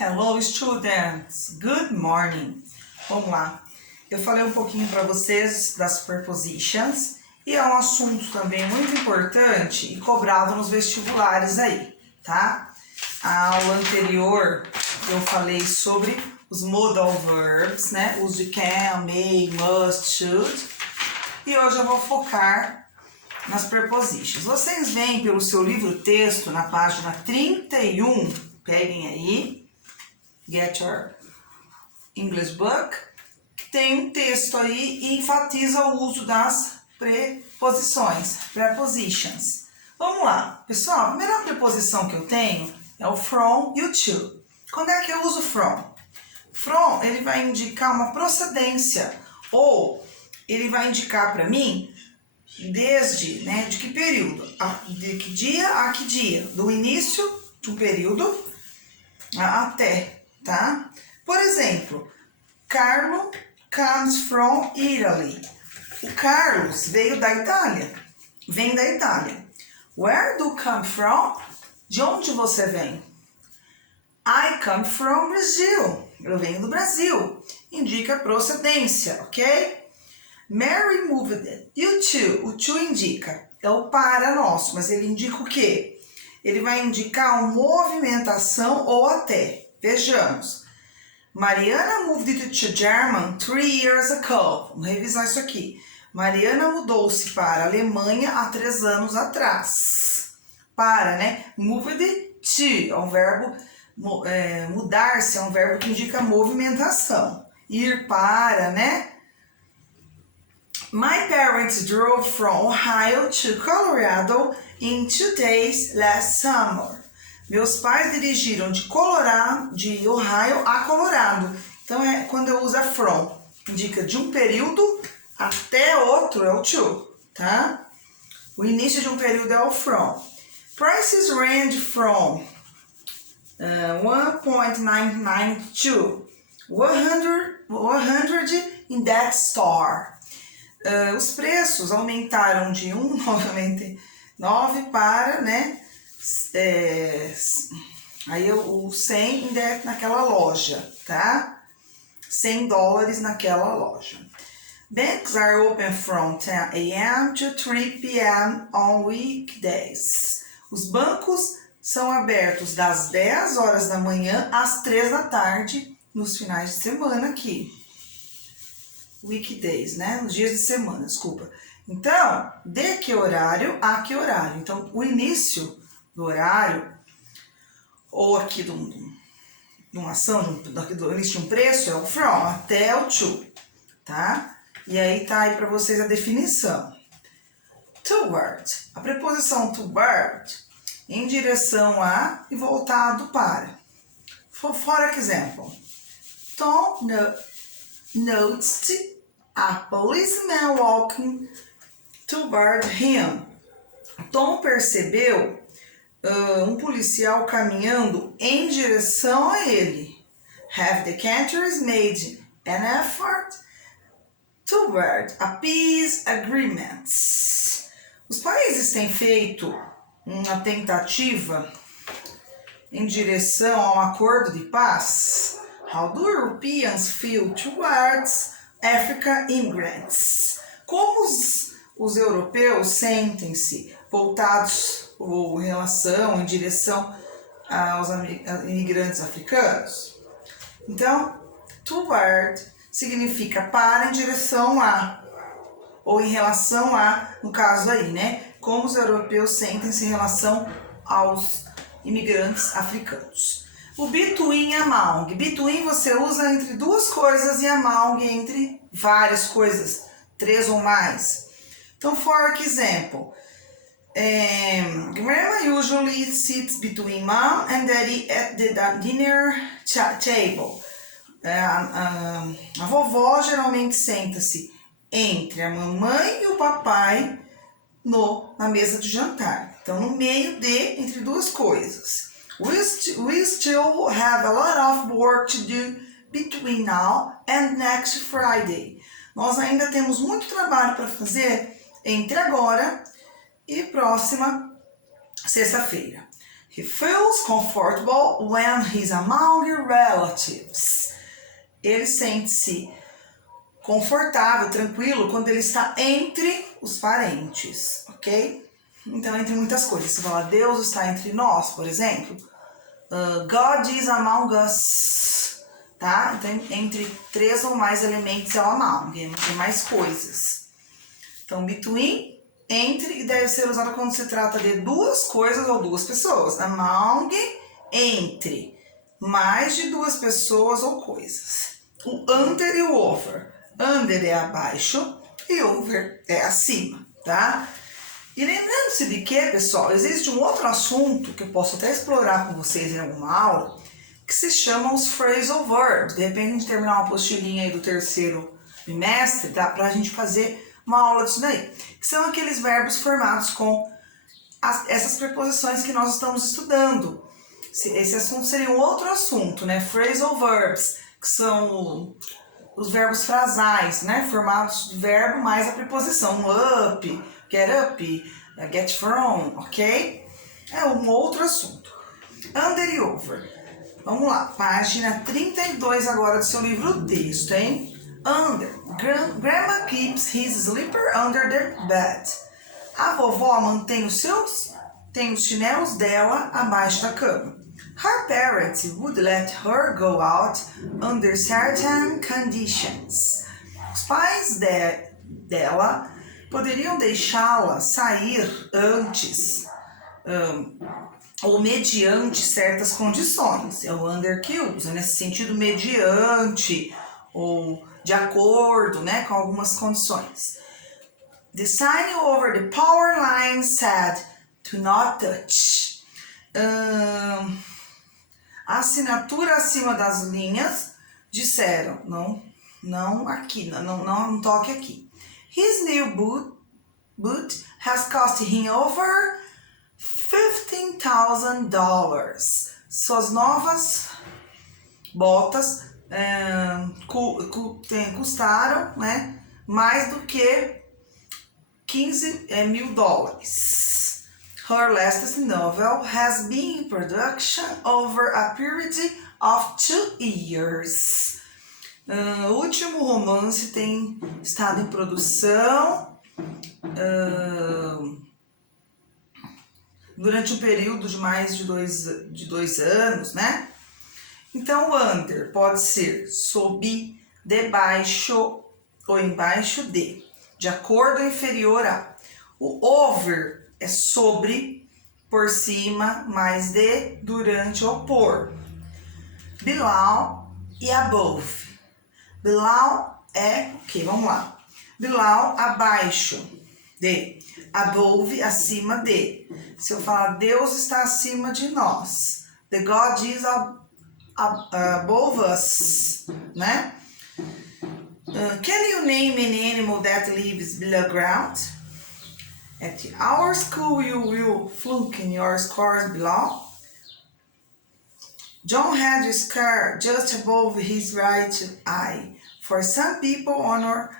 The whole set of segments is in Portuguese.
Hello, students! Good morning! Vamos lá. Eu falei um pouquinho para vocês das prepositions e é um assunto também muito importante e cobrado nos vestibulares aí, tá? A aula anterior eu falei sobre os modal verbs, né? Os de can, may, must, should. E hoje eu vou focar nas prepositions. Vocês veem pelo seu livro-texto na página 31, peguem aí. Get Your English Book, tem um texto aí e enfatiza o uso das preposições, prepositions. Vamos lá, pessoal, a primeira preposição que eu tenho é o from e o to. Quando é que eu uso from? From, ele vai indicar uma procedência, ou ele vai indicar para mim desde, né, de que período, de que dia a que dia, do início do período até. Tá? Por exemplo, Carlo comes from Italy. O Carlos veio da Itália. Vem da Itália. Where do you come from? De onde você vem? I come from Brazil. Eu venho do Brasil. Indica procedência, ok? Mary moved. E o to? O to indica. É o para nosso, mas ele indica o quê? Ele vai indicar uma movimentação ou até. Vejamos. Mariana moved to Germany 3 years ago. Vamos revisar isso aqui. Mariana mudou-se para a Alemanha há 3 anos atrás. Para, né? Moved to é um verbo, mudar-se é um verbo que indica movimentação. Ir para, né? My parents drove from Ohio to Colorado in 2 days last summer. Meus pais dirigiram de Ohio a Colorado. Então, é quando eu uso a from. Indica de um período até outro, é o to, tá? O início de um período é o from. Prices range from 1.99 to 100 in that store. Os preços aumentaram de 1,99 para, né? Aí o 100 naquela loja, tá? $100 naquela loja. Banks are open from 10 a.m. to 3 p.m. on weekdays. Os bancos são abertos das 10 horas da manhã às 3 da tarde nos finais de semana aqui. Weekdays, né? Nos dias de semana, desculpa. Então, de que horário a que horário? Então, o início do horário, ou aqui de uma ação, do início de um preço, é o from, até o to, tá? E aí tá aí para vocês a definição. Toward, a preposição toward, em direção a e voltado para. For example, Tom noticed a policeman walking toward him. Tom percebeu um policial caminhando em direção a ele. Have the countries made an effort toward a peace agreement? Os países têm feito uma tentativa em direção a um acordo de paz? How do Europeans feel towards African immigrants? Como os europeus sentem-se voltados ou em relação, em direção aos imigrantes africanos? Então, toward significa para, em direção a, ou em relação a, no caso aí, né? Como os europeus sentem-se em relação aos imigrantes africanos. O between e among. Between você usa entre duas coisas e among entre várias coisas, 3 ou mais. Então, for example, Grandma usually sits between mom and daddy at the dinner table. A vovó geralmente senta-se entre a mamãe e o papai na mesa de jantar. Então, no meio entre duas coisas. We still have a lot of work to do between now and next Friday. Nós ainda temos muito trabalho para fazer entre agora e próxima sexta-feira. He feels comfortable when he's among relatives. Ele sente-se confortável, tranquilo, quando ele está entre os parentes, ok? Então, entre muitas coisas. Você fala, Deus está entre nós, por exemplo. God is among us, tá? Então, entre 3 ou mais elementos é o among, tem mais coisas. Então, between, entre, e deve ser usado quando se trata de 2 coisas ou 2 pessoas. Among, entre, mais de 2 pessoas ou coisas. O under e o over. Under é abaixo e over é acima, tá? E lembrando-se de que, pessoal, existe um outro assunto que eu posso até explorar com vocês em alguma aula, que se chama os phrasal verbs. De repente, a gente terminar uma apostilinha aí do 3º bimestre, dá pra gente fazer uma aula disso daí. Que são aqueles verbos formados com essas preposições que nós estamos estudando. Esse assunto seria um outro assunto, né? Phrasal verbs, que são os verbos frasais, né? Formados de verbo mais a preposição. Up, get up, get from, ok? É um outro assunto. Under e over. Vamos lá, página 32 agora do seu livro texto, hein? Under. Grandma keeps his slipper under the bed. A vovó mantém os chinelos dela abaixo da cama. Her parents would let her go out under certain conditions. Os pais dela poderiam deixá-la sair antes ou mediante certas condições. É o under que usa, nesse sentido, mediante ou de acordo, né, com algumas condições. The sign over the power line said, "Do not touch." A assinatura acima das linhas disseram, não aqui, não toque aqui. His new boot has cost him over $15,000. Suas novas botas custaram, né, mais do que $15,000. Her latest novel has been in production over a period of 2 years. O último romance tem estado em produção durante um período de mais de dois anos, né? Então, o under pode ser sob, debaixo ou embaixo de acordo ou inferior a. O over é sobre, por cima, mais de, durante ou por. Below e above. Below é o que? Vamos lá. Below, abaixo de. Above, acima de. Se eu falar Deus está acima de nós. The God is above us, né? Can you name an animal that lives below ground? At our school you will flunk in your scores below. John had a scar just above his right eye. For some people, honor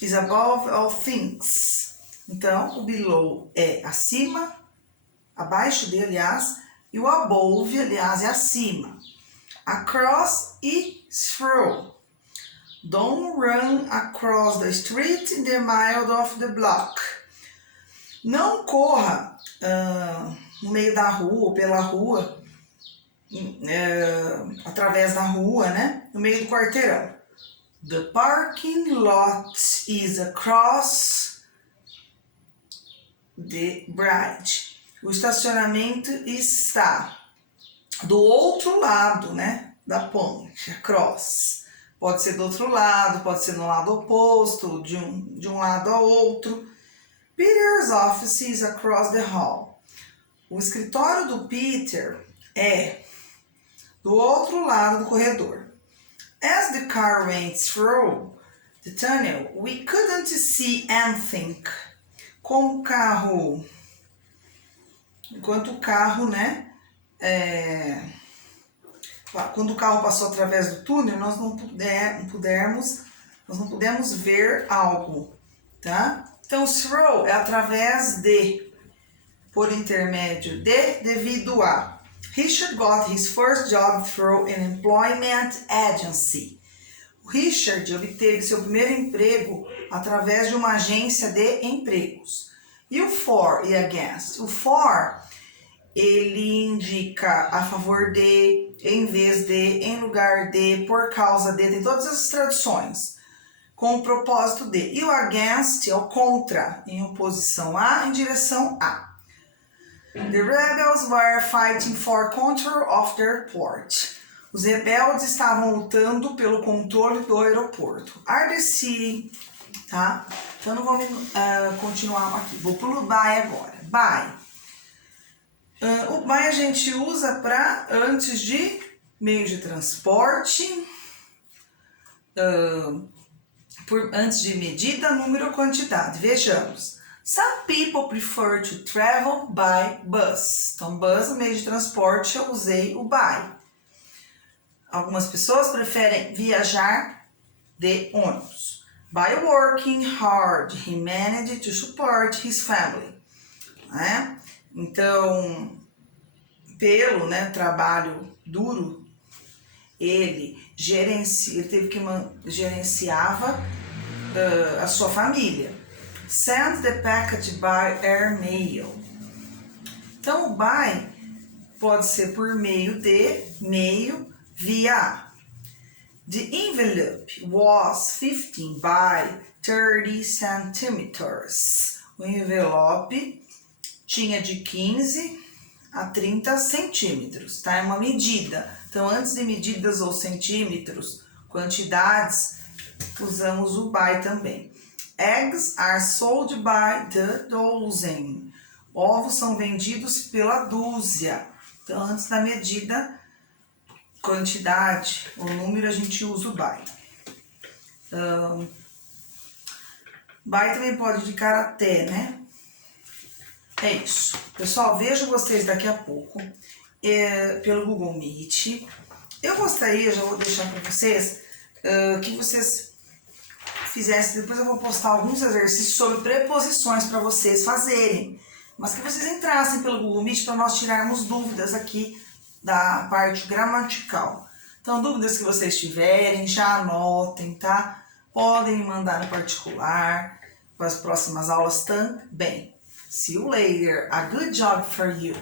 is above all things. Então, o below é acima, abaixo de, aliás, e o above, aliás, é acima. Across e through. Don't run across the street in the middle of the block. Não corra no meio da rua, pela rua, através da rua, né? No meio do quarteirão. The parking lot is across the bridge. O estacionamento está do outro lado, né? Da ponte, across. Pode ser do outro lado, pode ser no lado oposto, de um lado ao outro. Peter's office is across the hall. O escritório do Peter é do outro lado do corredor. As the car went through the tunnel, we couldn't see anything. Enquanto o carro, né? Quando o carro passou através do túnel, nós não pudemos ver algo, tá? Então, through é através de, por intermédio de, devido a. Richard got his first job through an employment agency. O Richard obteve seu primeiro emprego através de uma agência de empregos. E o for e against? O for, ele indica a favor de, em vez de, em lugar de, por causa de, tem todas essas traduções, com o propósito de. E o against é o contra, em oposição a, em direção a. The rebels were fighting for control of the airport. Os rebeldes estavam lutando pelo controle do aeroporto. Are the city, tá? Então não vou continuar aqui. Vou pro by agora. By. O by a gente usa para antes de meio de transporte, antes de medida, número ou quantidade. Vejamos. Some people prefer to travel by bus. Então, bus, o meio de transporte, eu usei o by. Algumas pessoas preferem viajar de ônibus. By working hard, he managed to support his family. Né? Então, pelo trabalho duro, ele teve que gerenciava a sua família. Send the package by airmail. Então, o by pode ser por meio de, meio, via. The envelope was 15 by 30 centimeters. O envelope tinha de 15 a 30 centímetros, tá? É uma medida. Então, antes de medidas ou centímetros, quantidades, usamos o by também. Eggs are sold by the dozen. Ovos são vendidos pela dúzia. Então, antes da medida, quantidade ou número, a gente usa o by. By também pode indicar até, né? É isso. Pessoal, vejo vocês daqui a pouco pelo Google Meet. Eu gostaria, já vou deixar para vocês, que vocês fizessem, depois eu vou postar alguns exercícios sobre preposições para vocês fazerem, mas que vocês entrassem pelo Google Meet para nós tirarmos dúvidas aqui da parte gramatical. Então, dúvidas que vocês tiverem, já anotem, tá? Podem me mandar no particular para as próximas aulas também. See you later. A good job for you.